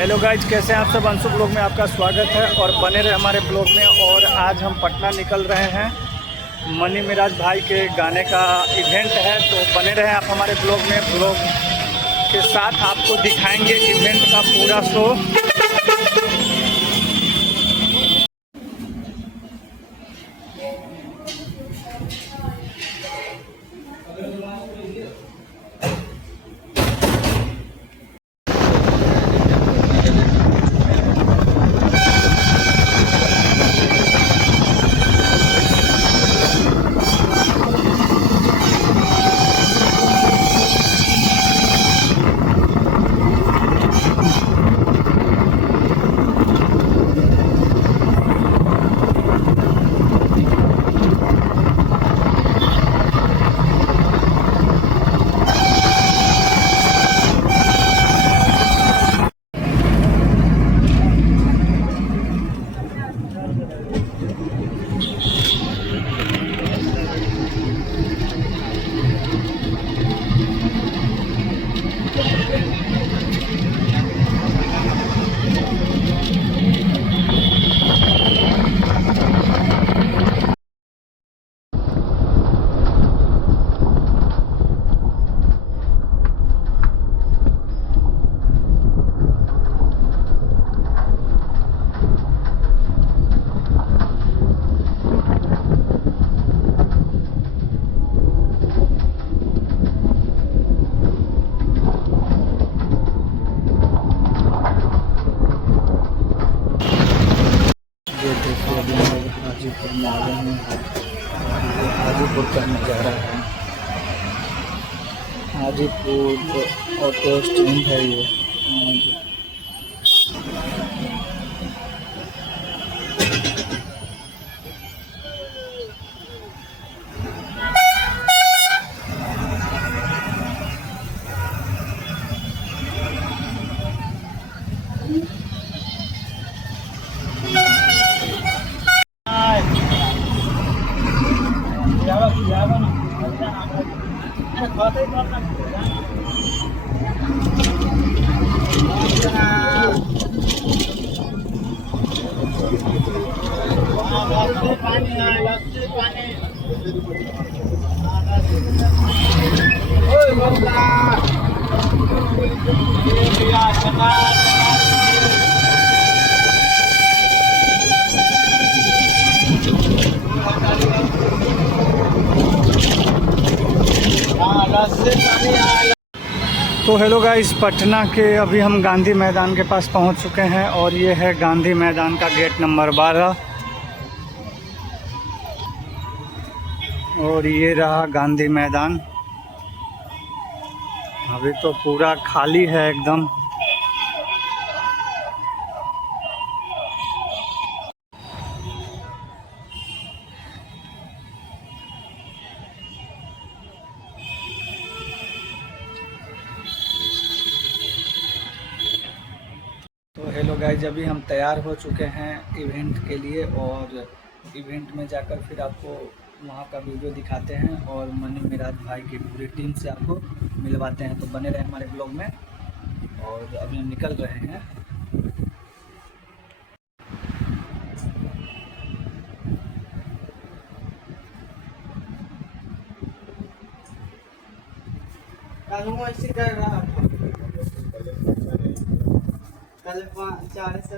Hello guys, कैसे हैं आप सब। अंशु ब्लॉग में आपका स्वागत है और बने रहे हमारे ब्लॉग में। और आज हम पटना निकल रहे हैं। मनी मिराज भाई के गाने का इवेंट है, तो बने रहे आप हमारे ब्लॉग में। ब्लॉग के साथ आपको दिखाएंगे इवेंट का पूरा शो। हाजीपुर में आ गए हैं। हाजीपुर का नज़ारा है। हाजीपुर ऑटो स्टैंड है ये। तो हेलो गाइस, पटना के अभी हम गांधी मैदान के पास पहुंच चुके हैं और ये है गांधी मैदान का गेट नंबर 12। और ये रहा गांधी मैदान। अभी तो पूरा खाली है एकदम। तो हेलो गाइस, अभी हम तैयार हो चुके हैं इवेंट के लिए और इवेंट में जाकर फिर आपको वहाँ का वीडियो दिखाते हैं और मनी मिराज भाई की पूरी टीम से आपको मिलवाते हैं। तो बने रहे हमारे ब्लॉग में। और अभी हम निकल रहे हैं। कल 4 से